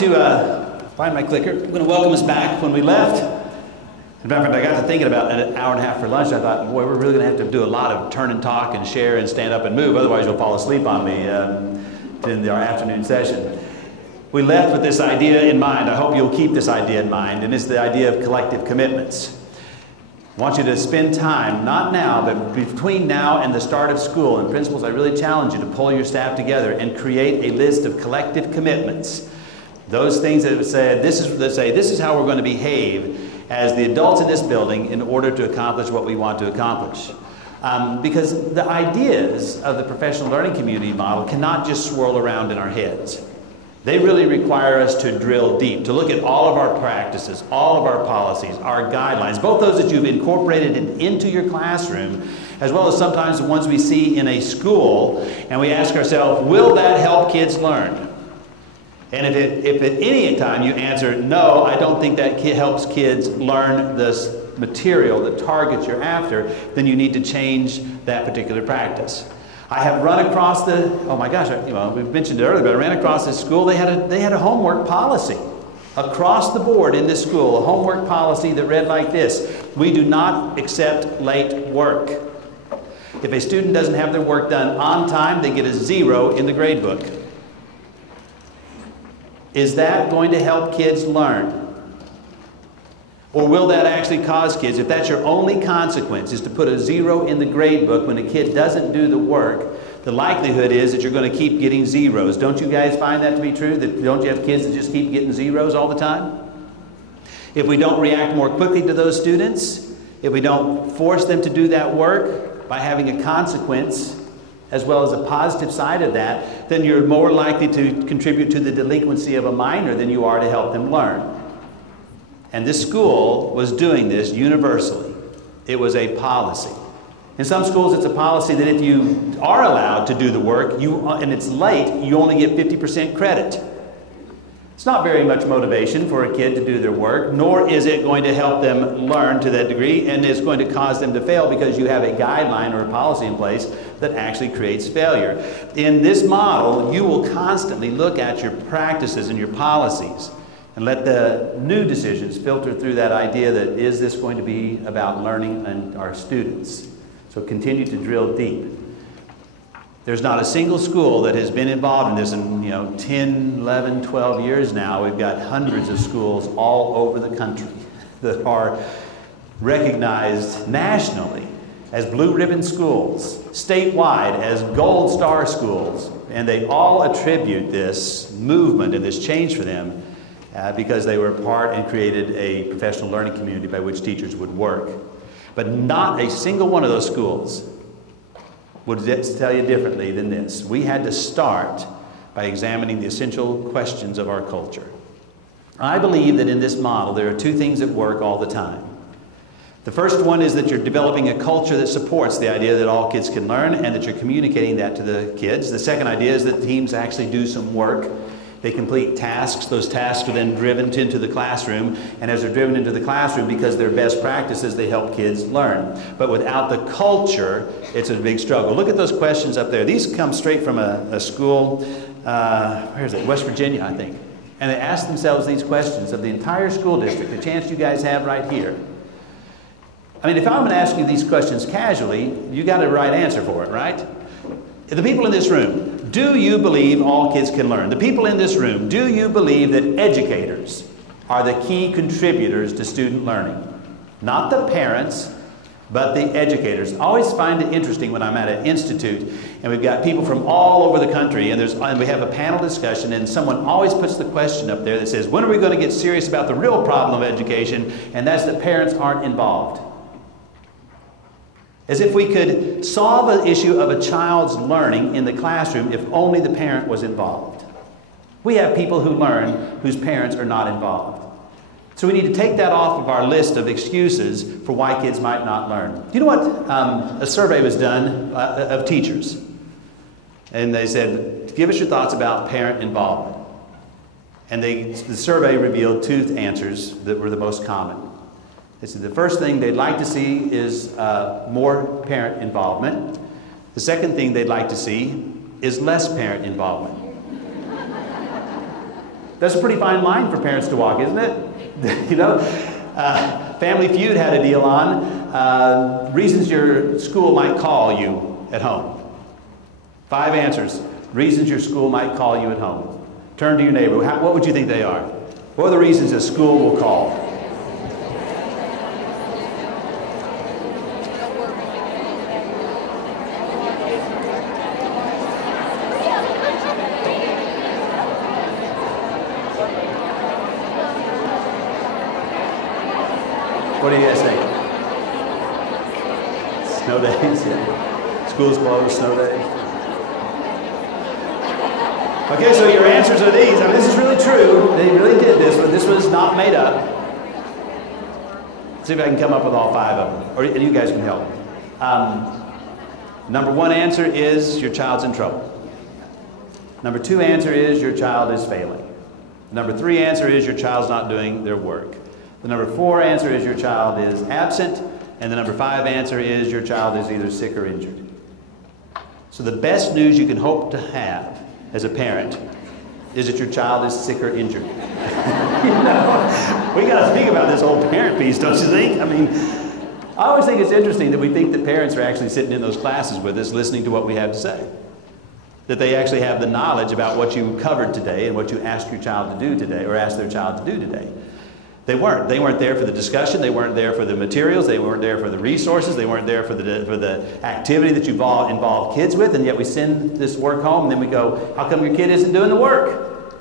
to find my clicker. I'm going to welcome us back. When we left, in fact, I got to thinking about an hour and a half for lunch. I thought, boy, we're really going to have to do a lot of turn and talk and share and stand up and move. Otherwise, you'll fall asleep on me in our afternoon session. We left with this idea in mind. I hope you'll keep this idea in mind, and it's the idea of collective commitments. I want you to spend time, not now, but between now and the start of school. And principals, I really challenge you to pull your staff together and create a list of collective commitments. Those things that say, this is how we're going to behave as the adults in this building in order to accomplish what we want to accomplish. Because the ideas of the professional learning community model cannot just swirl around in our heads. They really require us to drill deep, to look at all of our practices, all of our policies, our guidelines, both those that you've incorporated into your classroom, as well as sometimes the ones we see in a school, and we ask ourselves, will that help kids learn? And if at any time you answer, no, I don't think that helps kids learn this material, the targets you're after, then you need to change that particular practice. I have run across oh my gosh, we've mentioned it earlier, but I ran across this school. They had a homework policy across the board in this school, a homework policy that read like this: we do not accept late work. If a student doesn't have their work done on time, they get a 0 in the grade book. Is that going to help kids learn? Or will that actually cause kids, if that's your only consequence, is to put a 0 in the grade book when a kid doesn't do the work, the likelihood is that you're going to keep getting 0s. Don't you guys find that to be true? Don't you have kids that just keep getting 0s all the time? If we don't react more quickly to those students, if we don't force them to do that work by having a consequence, as well as a positive side of that, then you're more likely to contribute to the delinquency of a minor than you are to help them learn. And this school was doing this universally. It was a policy. In some schools, it's a policy that if you are allowed to do the work and it's late, you only get 50% credit. It's not very much motivation for a kid to do their work, nor is it going to help them learn to that degree, and it's going to cause them to fail because you have a guideline or a policy in place that actually creates failure. In this model, you will constantly look at your practices and your policies and let the new decisions filter through that idea that, is this going to be about learning and our students? So continue to drill deep. There's not a single school that has been involved in this in 10, 11, 12 years now. We've got hundreds of schools all over the country that are recognized nationally as blue ribbon schools, statewide as gold star schools, and they all attribute this movement and this change for them because they were part and created a professional learning community by which teachers would work. But not a single one of those schools would tell you differently than this. We had to start by examining the essential questions of our culture. I believe that in this model there are two things that work all the time. The first one is that you're developing a culture that supports the idea that all kids can learn and that you're communicating that to the kids. The second idea is that teams actually do some work. They complete tasks. Those tasks are then driven into the classroom, and as they're driven into the classroom, because they're best practices, they help kids learn. But without the culture, it's a big struggle. Look at those questions up there. These come straight from a school, where is it? West Virginia, I think. And they ask themselves these questions of the entire school district, the chance you guys have right here. I mean, if I'm going to ask you these questions casually, you got a right answer for it, right? The people in this room, do you believe all kids can learn? The people in this room, do you believe that educators are the key contributors to student learning? Not the parents, but the educators. I always find it interesting when I'm at an institute and we've got people from all over the country and we have a panel discussion, and someone always puts the question up there that says, when are we going to get serious about the real problem of education? And that's that parents aren't involved. As if we could solve an issue of a child's learning in the classroom if only the parent was involved. We have people who learn whose parents are not involved. So we need to take that off of our list of excuses for why kids might not learn. Do you know what? A survey was done of teachers. And they said, give us your thoughts about parent involvement. And the survey revealed two answers that were the most common. They said the first thing they'd like to see is more parent involvement. The second thing they'd like to see is less parent involvement. That's a pretty fine line for parents to walk, isn't it? You know, Family Feud had a deal on reasons your school might call you at home. 5 answers. Reasons your school might call you at home. Turn to your neighbor. What would you think they are? What are the reasons a school will call? What do you guys think? Snow days? Yeah. School's closed, snow days. Okay, so your answers are these. I mean, this is really true. They really did this, but this was not made up. Let's see if I can come up with all 5 of them. Or you guys can help. Number 1 answer is your child's in trouble. Number 2 answer is your child is failing. Number 3 answer is your child's not doing their work. The number 4 answer is your child is absent. And the number 5 answer is your child is either sick or injured. So the best news you can hope to have as a parent is that your child is sick or injured. You know, we got to think about this whole parent piece, don't you think? I mean, I always think it's interesting that we think that parents are actually sitting in those classes with us listening to what we have to say. That they actually have the knowledge about what you covered today and what you asked your child to do today or asked their child to do today. They weren't. They weren't there for the discussion. They weren't there for the materials. They weren't there for the resources. They weren't there for the activity that you involve kids with. And yet we send this work home and then we go, how come your kid isn't doing the work?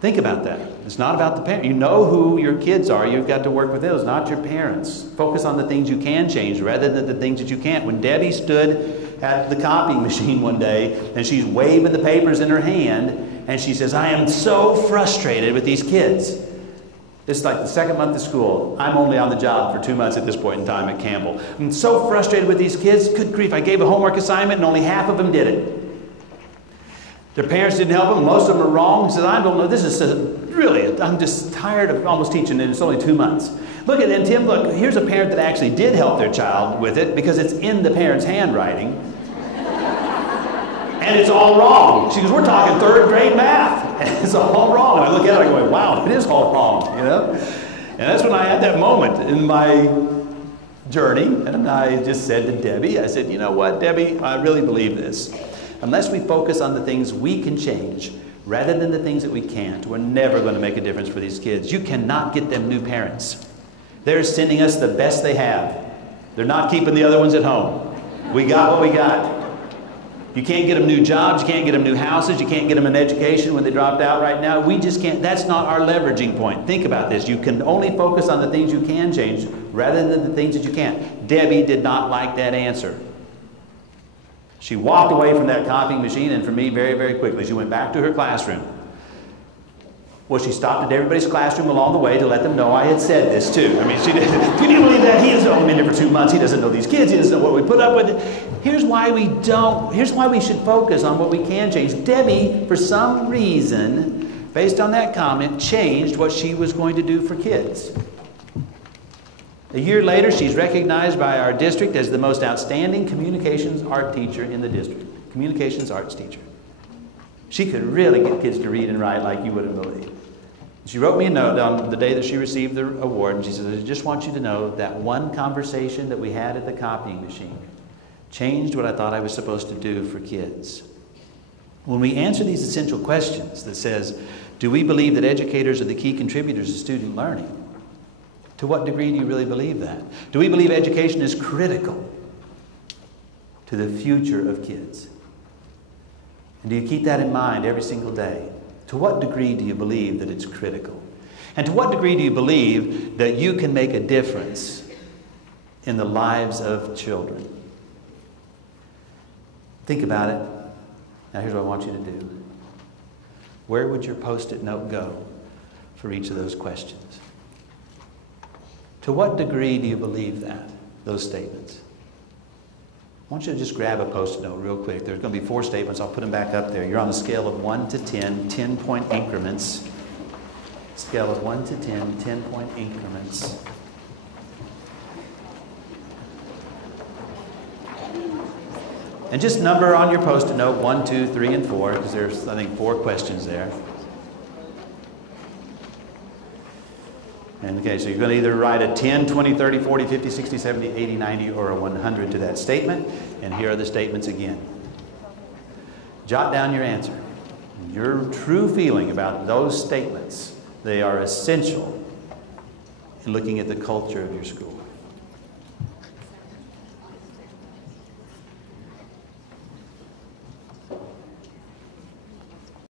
Think about that. It's not about the parent. You know who your kids are. You've got to work with those, not your parents. Focus on the things you can change rather than the things that you can't. When Debbie stood at the copying machine one day and she's waving the papers in her hand, and she says, I am so frustrated with these kids. It's like the 2nd month of school. I'm only on the job for 2 months at this point in time at Campbell. I'm so frustrated with these kids. Good grief, I gave a homework assignment and only half of them did it. Their parents didn't help them. Most of them are wrong. He says, I don't know. This is really, I'm just tired of almost teaching and it's only 2 months. Look at it, Tim, look, here's a parent that actually did help their child with it because it's in the parent's handwriting. And it's all wrong. She goes, we're talking 3rd grade math. And it's all wrong. And I look at it and I go, wow, it is all wrong, you know? And that's when I had that moment in my journey. And I just said to Debbie, I said, you know what, Debbie, I really believe this. Unless we focus on the things we can change rather than the things that we can't, we're never going to make a difference for these kids. You cannot get them new parents. They're sending us the best they have. They're not keeping the other ones at home. We got what we got. You can't get them new jobs, you can't get them new houses, you can't get them an education when they dropped out right now. We just can't. That's not our leveraging point. Think about this. You can only focus on the things you can change rather than the things that you can't. Debbie did not like that answer. She walked away from that copying machine and from me very, very quickly. She went back to her classroom. Well, she stopped at everybody's classroom along the way to let them know I had said this too. I mean, she didn't, if you didn't believe that, he has only been there for 2 months. He doesn't know these kids. He doesn't know what we put up with. Here's why we don't. Here's why we should focus on what we can change. Debbie, for some reason, based on that comment, changed what she was going to do for kids. A year later, she's recognized by our district as the most outstanding communications art teacher in the district. Communications arts teacher. She could really get kids to read and write like you wouldn't believe. She wrote me a note on the day that she received the award, and she said, I just want you to know that one conversation that we had at the copying machine changed what I thought I was supposed to do for kids. When we answer these essential questions that says, do we believe that educators are the key contributors to student learning? To what degree do you really believe that? Do we believe education is critical to the future of kids? And do you keep that in mind every single day? To what degree do you believe that it's critical? And to what degree do you believe that you can make a difference in the lives of children? Think about it. Now here's what I want you to do. Where would your Post-it note go for each of those questions? To what degree do you believe that, those statements? I want you to just grab a Post-it note real quick. There's going to be 4 statements. I'll put them back up there. You're on a scale of 1 to 10, 10-point increments. Scale of 1 to 10, 10-point increments. And just number on your Post-it note 1, 2, 3, and 4, because there's, I think, 4 questions there. And okay, so you're going to either write a 10, 20, 30, 40, 50, 60, 70, 80, 90, or a 100 to that statement. And here are the statements again. Jot down your answer. Your true feeling about those statements. They are essential in looking at the culture of your school.